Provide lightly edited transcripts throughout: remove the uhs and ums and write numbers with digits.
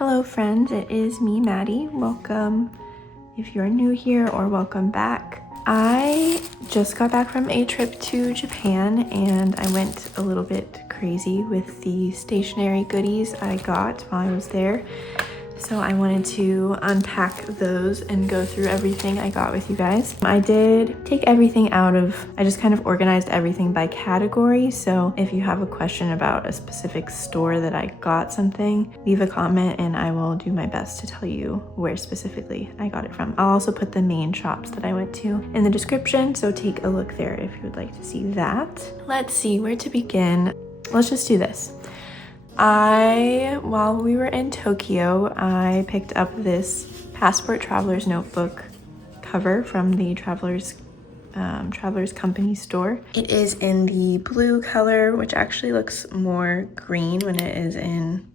Hello friends, it is me, Maddie. Welcome if you're new here or welcome back. I just got back from a trip to Japan and I went a little bit crazy with the stationery goodies I got while I was there. So I wanted to unpack those and go through everything I got with you guys. I did take everything out of, I just kind of organized everything by category. So if you have a question about a specific store that I got something, leave a comment and I will do my best to tell you where specifically I got it from. I'll also put the main shops that I went to in the description, so take a look there if you would like to see that. Let's see where to begin. Let's just do this. While we were in Tokyo, I picked up this Passport Traveler's Notebook cover from the Traveler's Company store. It is in the blue color, which actually looks more green when it is in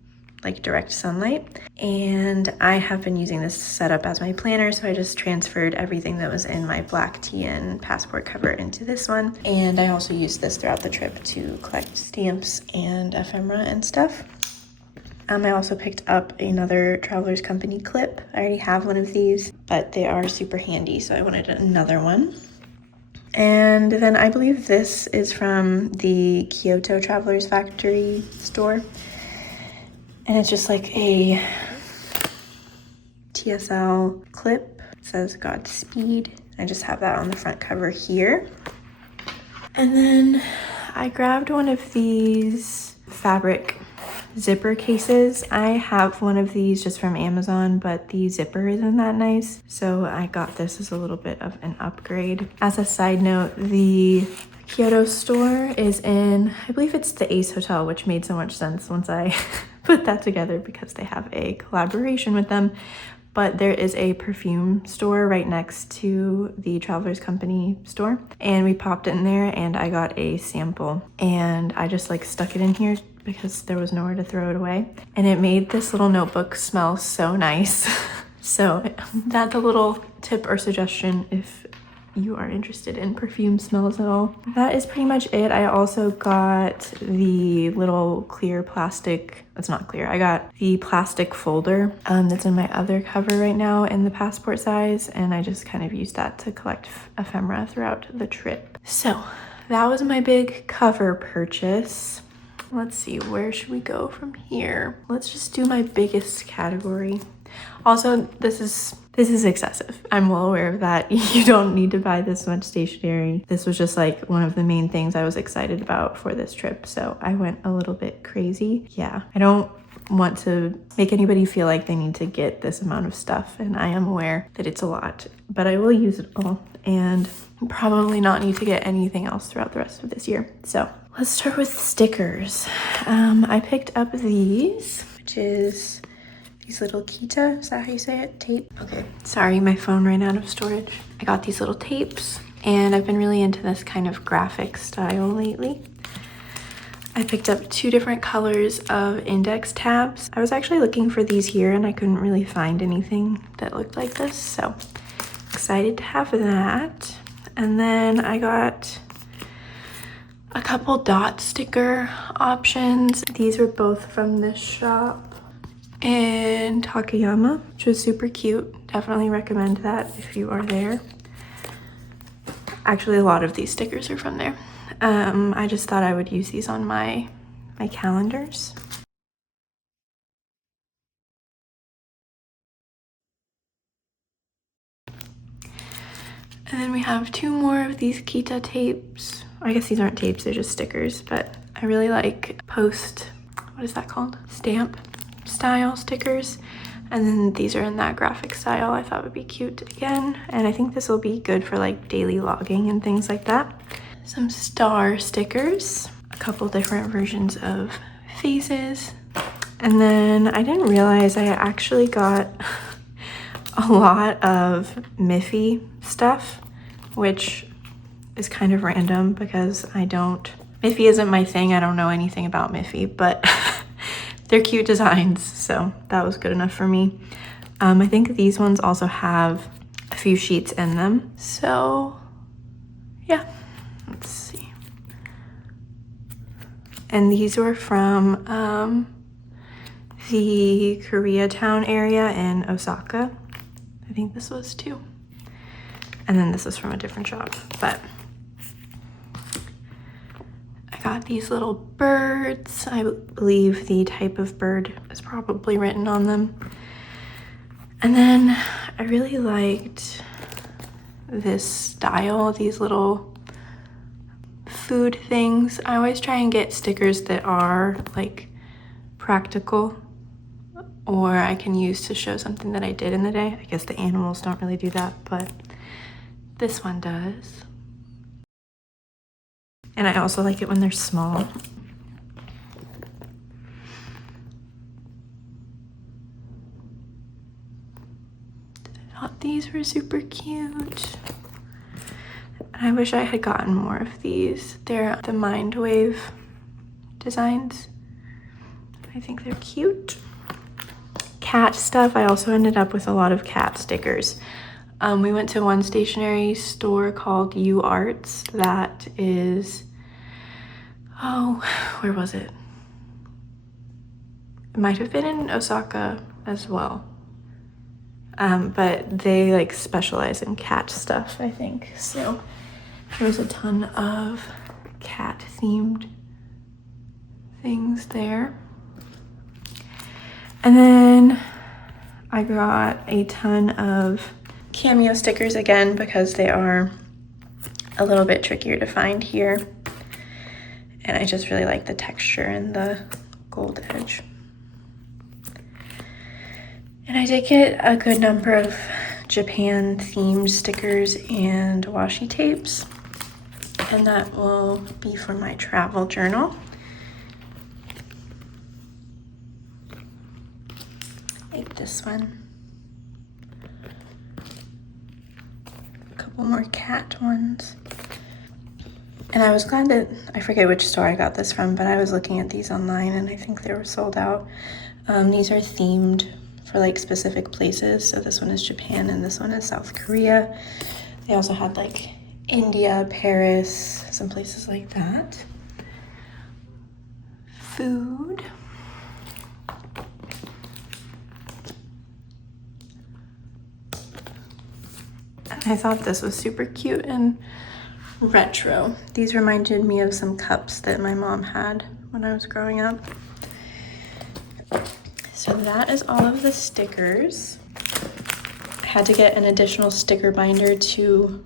like direct sunlight. And I have been using this setup as my planner, so I just transferred everything that was in my black tea and passport cover into this one. And I also used this throughout the trip to collect stamps and ephemera and stuff. I also picked up another Traveler's Company clip. I already have one of these, but they are super handy, so I wanted another one. And then I believe this is from the Kyoto Traveler's Factory store. And it's just like a TSL clip. It says Godspeed. I just have that on the front cover here. And then I grabbed one of these fabric zipper cases. I have one of these just from Amazon, but the zipper isn't that nice. So I got this as a little bit of an upgrade. As a side note, the Kyoto store is in, I believe it's the Ace Hotel, which made so much sense once I put that together because they have a collaboration with them. But there is a perfume store right next to the Traveler's Company store. And we popped in there and I got a sample and I just like stuck it in here because there was nowhere to throw it away. And it made this little notebook smell so nice. So that's a little tip or suggestion if you are interested in perfume smells at all. That is pretty much it. I also got the little clear plastic, it's not clear, I got the plastic folder that's in my other cover right now in the passport size, and I just kind of used that to collect ephemera throughout the trip. So that was my big cover purchase. Let's see, where should we go from here? Let's just do my biggest category. Also, this is excessive. I'm well aware of that. You don't need to buy this much stationery. This was just like one of the main things I was excited about for this trip, so I went a little bit crazy. Yeah, I don't want to make anybody feel like they need to get this amount of stuff, and I am aware that it's a lot, but I will use it all and probably not need to get anything else throughout the rest of this year. So let's start with stickers. I picked up these, which is these little kita, is that how you say it? Tape? Okay, sorry, my phone ran out of storage. I got these little tapes and I've been really into this kind of graphic style lately. I picked up 2 different colors of index tabs. I was actually looking for these here and I couldn't really find anything that looked like this, so excited to have that. And then I got a couple dot sticker options. These were both from this shop in Takayama, which was super cute. Definitely recommend that if you are there. Actually, a lot of these stickers are from there. I just thought I would use these on my calendars. And then we have 2 more of these Kita tapes. I guess these aren't tapes, they're just stickers, but I really like post, what is that called? Stamp style stickers. And then these are in that graphic style I thought would be cute again. And I think this will be good for like daily logging and things like that. Some star stickers, a couple different versions of faces. And then I didn't realize I actually got a lot of Miffy stuff, which is kind of random because Miffy isn't my thing. I don't know anything about Miffy, but they're cute designs, so that was good enough for me. I think these ones also have a few sheets in them, so yeah, let's see. And these were from the Koreatown area in Osaka. I think this was too. And then this was from a different shop, but I got these little birds. I believe the type of bird is probably written on them. And then I really liked this style, these little food things. I always try and get stickers that are like practical, or I can use to show something that I did in the day. I guess the animals don't really do that, but this one does. And I also like it when they're small. I thought these were super cute. I wish I had gotten more of these. They're the Mind Wave designs. I think they're cute. Cat stuff. I also ended up with a lot of cat stickers. We went to one stationery store called U Arts that is, oh, where was it? It might have been in Osaka as well. But they like specialize in cat stuff, I think. So there was a ton of cat themed things there. And then I got a ton of cameo stickers again because they are a little bit trickier to find here. And I just really like the texture and the gold edge. And I did get a good number of Japan themed stickers and washi tapes. And that will be for my travel journal. Like this one. A couple more cat ones. And I was glad that, I forget which store I got this from, but I was looking at these online and I think they were sold out. These are themed for like specific places. So this one is Japan and this one is South Korea. They also had like India, Paris, some places like that. Food. I thought this was super cute and retro. These reminded me of some cups that my mom had when I was growing up. So that is all of the stickers. I had to get an additional sticker binder to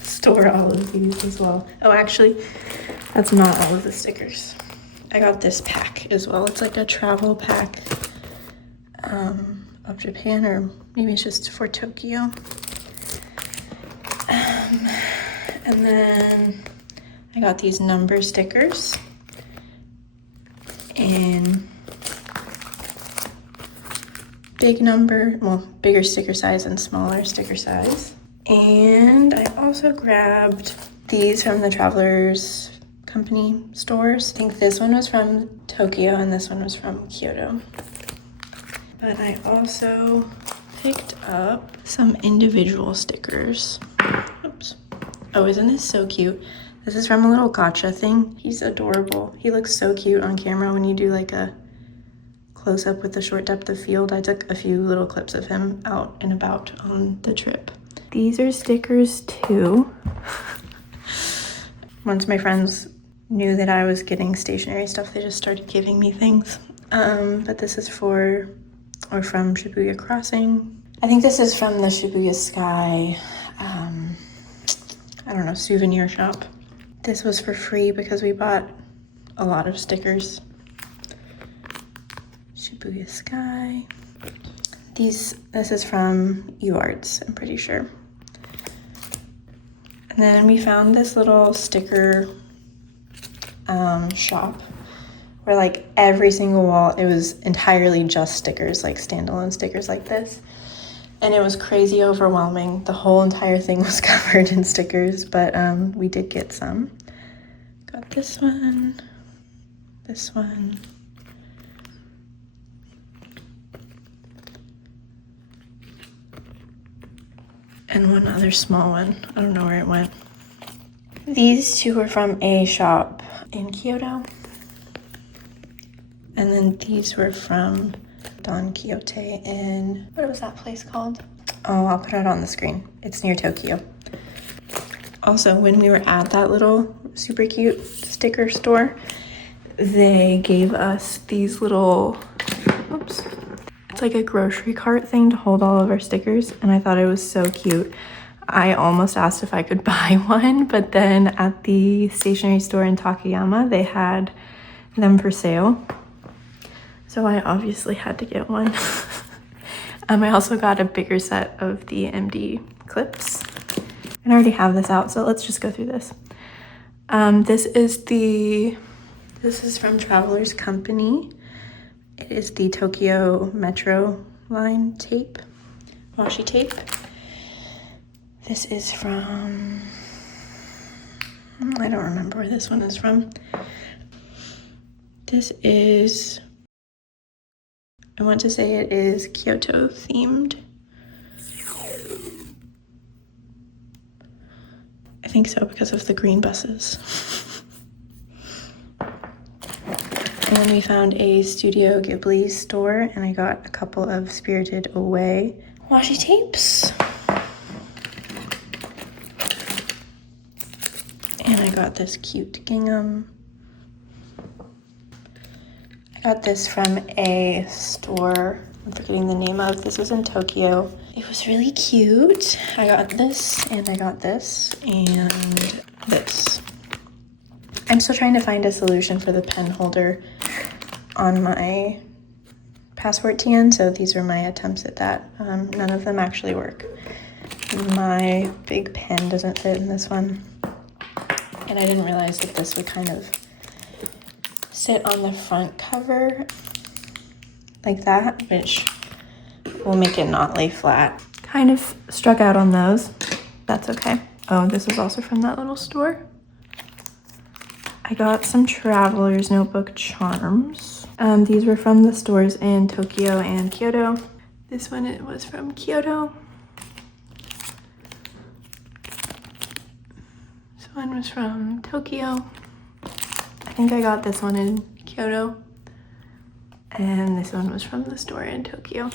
store all of these as well. Oh, actually, that's not all of the stickers. I got this pack as well. It's like a travel pack of Japan, or maybe it's just for Tokyo. And then I got these number stickers in big number, well, bigger sticker size and smaller sticker size. And I also grabbed these from the Travelers Company stores. I think this one was from Tokyo and this one was from Kyoto. But I also picked up some individual stickers. Oops. Oh, isn't this so cute? This is from a little gotcha thing. He's adorable. He looks so cute on camera when you do like a close-up with the short depth of field. I took a few little clips of him out and about on the trip. These are stickers too. Once my friends knew that I was getting stationery stuff, they just started giving me things. But this is from Shibuya Crossing. I think this is from the Shibuya Sky, I don't know, souvenir shop. This was for free because we bought a lot of stickers. Shibuya Sky. This is from U Arts, I'm pretty sure. And then we found this little sticker shop where like every single wall, it was entirely just stickers, like standalone stickers like this. And it was crazy overwhelming. The whole entire thing was covered in stickers, but we did get some. Got this one, and one other small one. I don't know where it went. These two were from a shop in Kyoto. And then these were from Don Quixote in, what was that place called? Oh, I'll put it on the screen. It's near Tokyo. Also, when we were at that little super cute sticker store, they gave us these little, oops, it's like a grocery cart thing to hold all of our stickers, and I thought it was so cute. I almost asked if I could buy one, but then at the stationery store in Takayama, they had them for sale. So I obviously had to get one. I also got a bigger set of the MD clips. I already have this out, so let's just go through this. This is from Traveler's Company. It is the Tokyo Metro line tape, washi tape. This is from, I don't remember where this one is from. This is, I want to say it is Kyoto themed. I think so because of the green buses. And then we found a Studio Ghibli store and I got a couple of Spirited Away washi tapes. And I got this cute gingham. I got this from a store I'm forgetting the name of. This was in Tokyo. It was really cute. I got this and I got this and this. I'm still trying to find a solution for the pen holder on my Passport TN, so these were my attempts at that. None of them actually work. My big pen doesn't fit in this one. And I didn't realize that this would kind of sit on the front cover like that, which will make it not lay flat. Kind of struck out on those. That's okay. Oh, this is also from that little store. I got some Traveler's Notebook charms. These were from the stores in Tokyo and Kyoto. This one, it was from Kyoto. This one was from Tokyo. I think I got this one in Kyoto. And this one was from the store in Tokyo.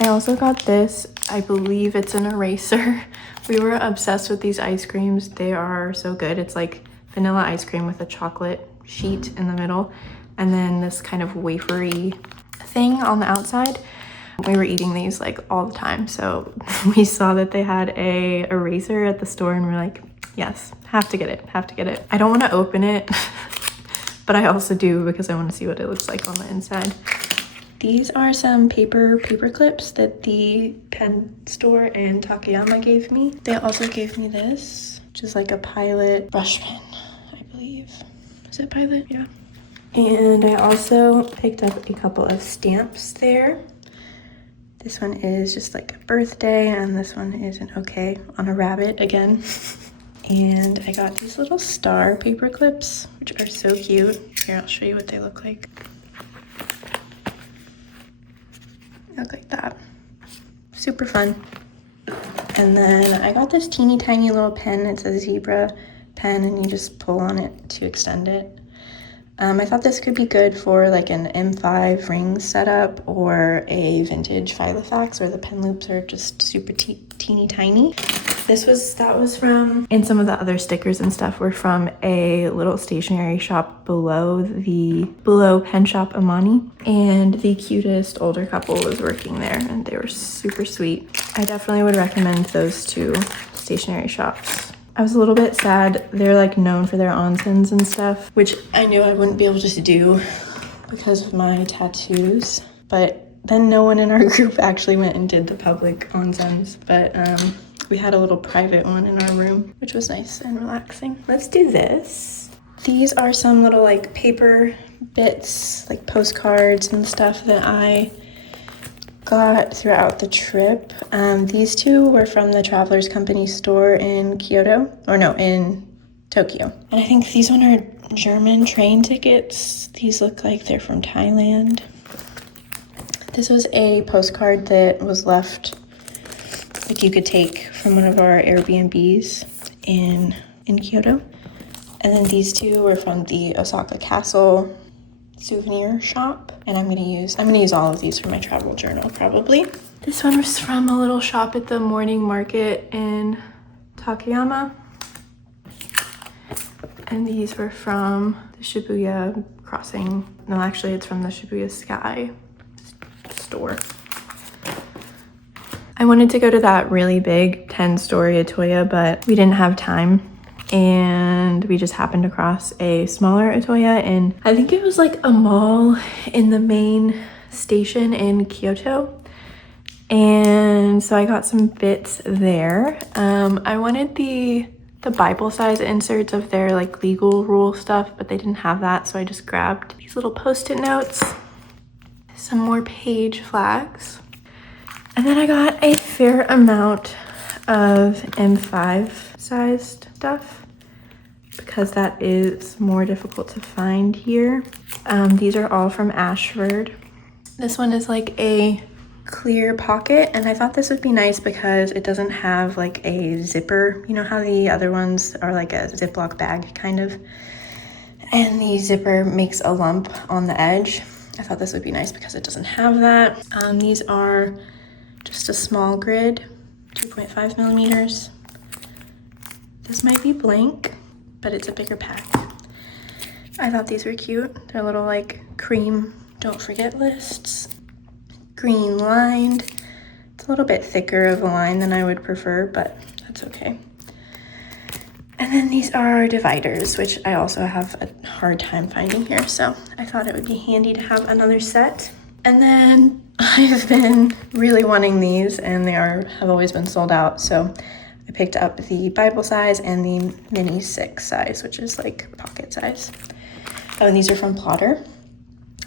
I also got this. I believe it's an eraser. We were obsessed with these ice creams. They are so good. It's like vanilla ice cream with a chocolate sheet in the middle. And then this kind of wafery thing on the outside. We were eating these like all the time. So we saw that they had a eraser at the store and we're like, yes, have to get it, have to get it. I don't want to open it, but I also do because I want to see what it looks like on the inside. These are some paper clips that the pen store in Takayama gave me. They also gave me this, which is like a Pilot brush pen, I believe. Is it Pilot? Yeah. And I also picked up a couple of stamps there. This one is just like a birthday, and this one is an okay on a rabbit again. And I got these little star paper clips, which are so cute. Here, I'll show you what they look like. They look like that. Super fun. And then I got this teeny tiny little pen. It's a zebra pen, and you just pull on it to extend it. I thought this could be good for like an M5 ring setup or a vintage Filofax where the pen loops are just super teeny tiny. That was from, and some of the other stickers and stuff were from a little stationery shop below pen shop IMANI. And the cutest older couple was working there and they were super sweet. I definitely would recommend those two stationery shops. I was a little bit sad. They're like known for their onsens and stuff, which I knew I wouldn't be able to do because of my tattoos. But then no one in our group actually went and did the public onsens. But we had a little private one in our room, which was nice and relaxing. Let's do this. These are some little like paper bits, like postcards and stuff that I got throughout the trip. These two were from the Traveler's Company store in Kyoto, or no, in Tokyo. And I think these one are German train tickets. These look like they're from Thailand. This was a postcard that was left, like you could take from one of our Airbnbs in Kyoto. And then these two were from the Osaka Castle souvenir shop, and I'm gonna use all of these for my travel journal probably. This one was from a little shop at the morning market in Takayama, and these were from the Shibuya crossing. No, actually it's from the Shibuya Sky store. I wanted to go to that really big 10-story Atoya, but we didn't have time, and we just happened across a smaller Atoya, and I think it was like a mall in the main station in Kyoto. And so I got some bits there. I wanted the Bible size inserts of their like legal rule stuff, but they didn't have that, so I just grabbed these little post-it notes, some more page flags, and then I got a fair amount of M5 sized stuff because that is more difficult to find here. These are all from Ashford. This one is like a clear pocket, and I thought this would be nice because it doesn't have like a zipper. You know how the other ones are like a Ziploc bag kind of, and the zipper makes a lump on the edge. I thought this would be nice because it doesn't have that. These are just a small grid, 2.5 millimeters. This might be blank, but it's a bigger pack. I thought these were cute. They're little like cream don't forget lists. Green lined. It's a little bit thicker of a line than I would prefer, but that's okay. And then these are dividers, which I also have a hard time finding here, so I thought it would be handy to have another set. And then I've been really wanting these, and they have always been sold out, so I picked up the Bible size and the mini 6 size, which is like pocket size. Oh, and these are from Plotter.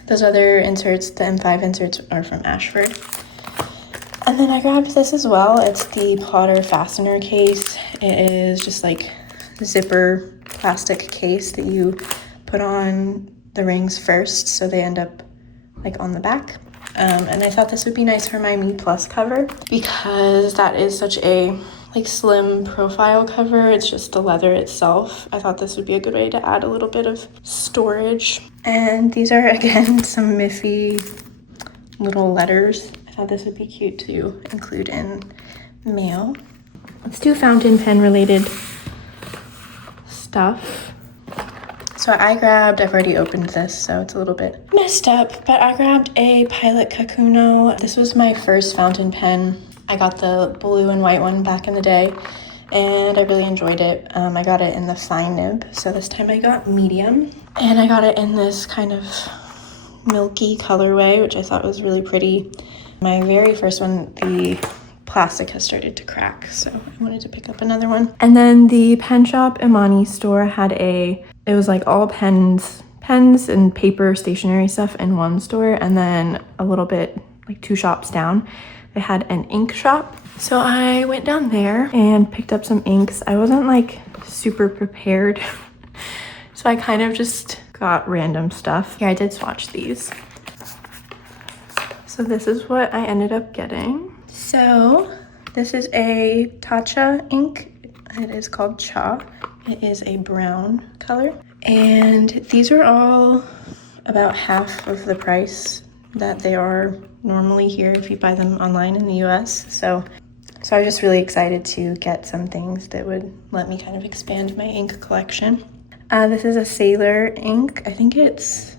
Those other inserts, the M5 inserts, are from Ashford. And then I grabbed this as well. It's the Plotter fastener case. It is just like zipper plastic case that you put on the rings first, so they end up like on the back. And I thought this would be nice for my Me Plus cover because that is such a like slim profile cover. It's just the leather itself. I thought this would be a good way to add a little bit of storage. And these are again some Miffy little letters. I thought this would be cute to include in mail. Let's do fountain pen related stuff. So I've already opened this, so it's a little bit messed up, but I grabbed a Pilot Kakuno. This was my first fountain pen. I got the blue and white one back in the day, and I really enjoyed it. I got it in the fine nib, so this time I got medium, and I got it in this kind of milky colorway, which I thought was really pretty. My very first one, the plastic has started to crack, so I wanted to pick up another one. And then the pen shop IMANI store had it was like all pens and paper stationery stuff in one store, and then a little bit like 2 shops down they had an ink shop. So I went down there and picked up some inks. I wasn't like super prepared, so I kind of just got random stuff. Here, I did swatch these. So this is what I ended up getting. So this is a Tatcha ink. It is called Cha. It is a brown color. And these are all about half of the price that they are normally here if you buy them online in the US. So I was just really excited to get some things that would let me kind of expand my ink collection. This is a Sailor ink. I think it's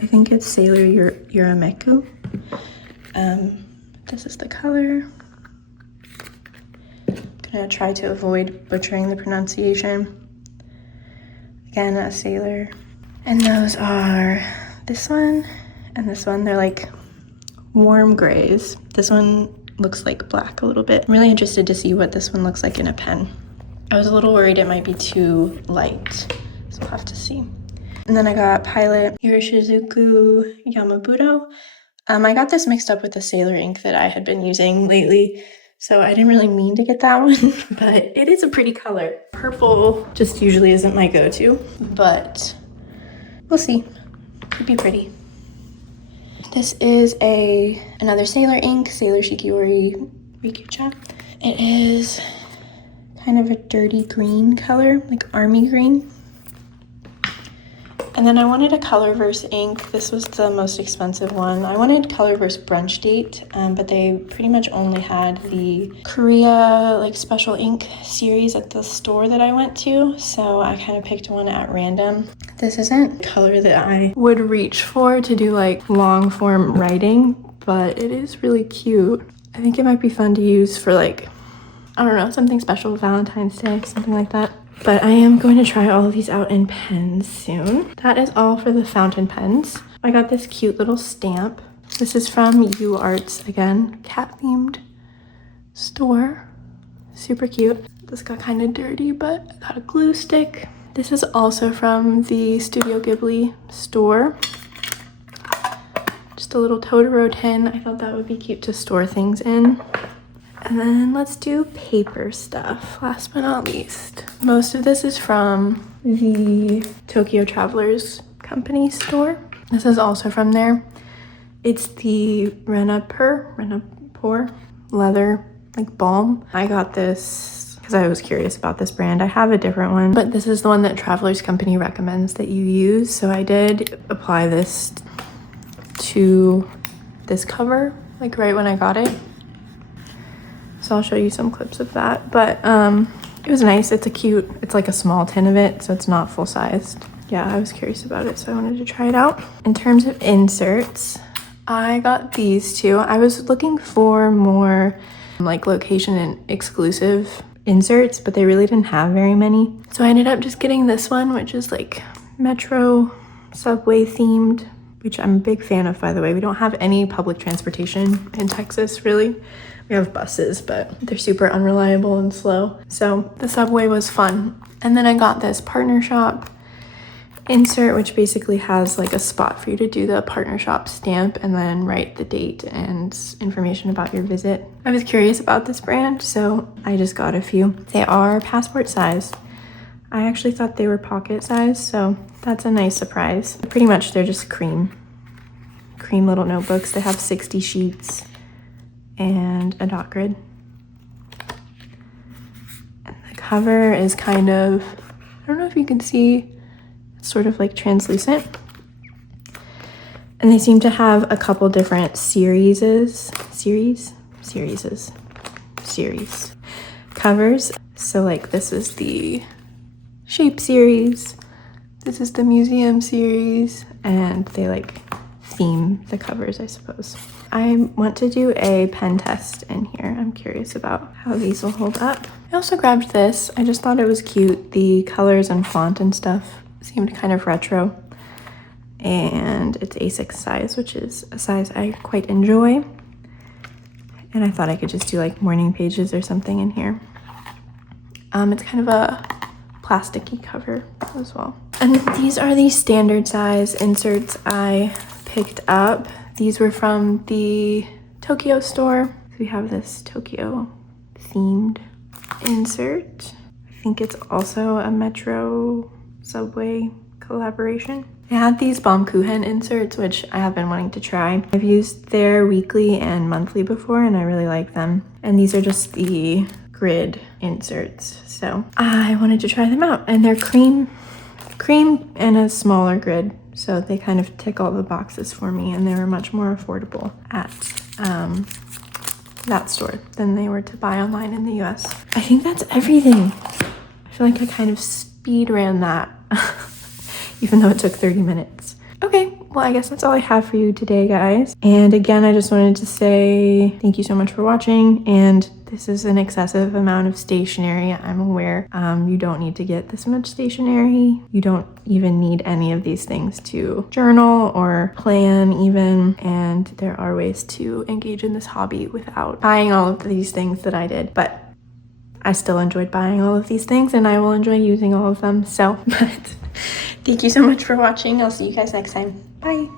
Sailor Urameku. This is the color. I'm gonna try to avoid butchering the pronunciation. Again, a Sailor. And those are this one and this one. They're like warm grays. This one looks like black a little bit. I'm really interested to see what this one looks like in a pen. I was a little worried it might be too light, so we'll have to see. And then I got Pilot Yorishizuku Yamamoto. I got this mixed up with the Sailor ink that I had been using lately, so I didn't really mean to get that one, but it is a pretty color. Purple just usually isn't my go-to, but we'll see. Could be pretty. This is another Sailor ink, Sailor Shikiori Rikucha. It is kind of a dirty green color, like army green. And then I wanted a Colorverse ink. This was the most expensive one. I wanted Colorverse Brunch Date, but they pretty much only had the Korea like special ink series at the store that I went to. So I kind of picked one at random. This isn't color that I would reach for to do like long form writing, but it is really cute. I think it might be fun to use for like, I don't know, something special, Valentine's Day, something like that. But I am going to try all of these out in pens soon. That is all for the fountain pens. I got this cute little stamp. This is from UArts, again, cat-themed store. Super cute. This got kind of dirty, but I got a glue stick. This is also from the Studio Ghibli store. Just a little Totoro tin. I thought that would be cute to store things in. And then let's do paper stuff, last but not least. Most of this is from the Tokyo Travelers Company store. This is also from there. It's the Renapur leather like balm. I got this because I was curious about this brand. I have a different one, but this is the one that Travelers Company recommends that you use. So I did apply this to this cover, like right when I got it. So I'll show you some clips of that, but it was nice. It's like a small tin of it, so it's not full-sized. Yeah, I was curious about it, so I wanted to try it out. In terms of inserts, I got these two. I was looking for more like location and exclusive inserts, but they really didn't have very many. So I ended up just getting this one, which is like metro subway themed, which I'm a big fan of, by the way. We don't have any public transportation in Texas, really. We have buses, but they're super unreliable and slow. So the subway was fun. And then I got this partner shop insert, which basically has like a spot for you to do the partner shop stamp and then write the date and information about your visit. I was curious about this brand, so I just got a few. They are passport size. I actually thought they were pocket size, so that's a nice surprise. Pretty much they're just cream little notebooks. They have 60 sheets and a dot grid. And the cover is kind of, I don't know if you can see, it's sort of like translucent. And they seem to have a couple different series covers. So like this is the shape series, this is the museum series, and they like theme the covers, I suppose. I want to do a pen test in here. I'm curious about how these will hold up. I also grabbed this. I just thought it was cute. The colors and font and stuff seemed kind of retro. And it's A6 size, which is a size I quite enjoy. And I thought I could just do like morning pages or something in here. It's kind of a plasticky cover as well. And these are the standard size inserts I picked up. These were from the Tokyo store. We have this Tokyo themed insert. I think it's also a Metro Subway collaboration. They had these Baumkuchen inserts, which I have been wanting to try. I've used their weekly and monthly before, and I really like them. And these are just the grid inserts. So I wanted to try them out, and they're cream and a smaller grid. So they kind of tick all the boxes for me, and they were much more affordable at that store than they were to buy online in the US. I think that's everything. I feel like I kind of speed ran that, even though it took 30 minutes. Okay, well, I guess that's all I have for you today, guys. And again, I just wanted to say thank you so much for watching. And this is an excessive amount of stationery. I'm aware you don't need to get this much stationery. You don't even need any of these things to journal or plan even. And there are ways to engage in this hobby without buying all of these things that I did. But I still enjoyed buying all of these things, and I will enjoy using all of them. So, but thank you so much for watching. I'll see you guys next time. Bye.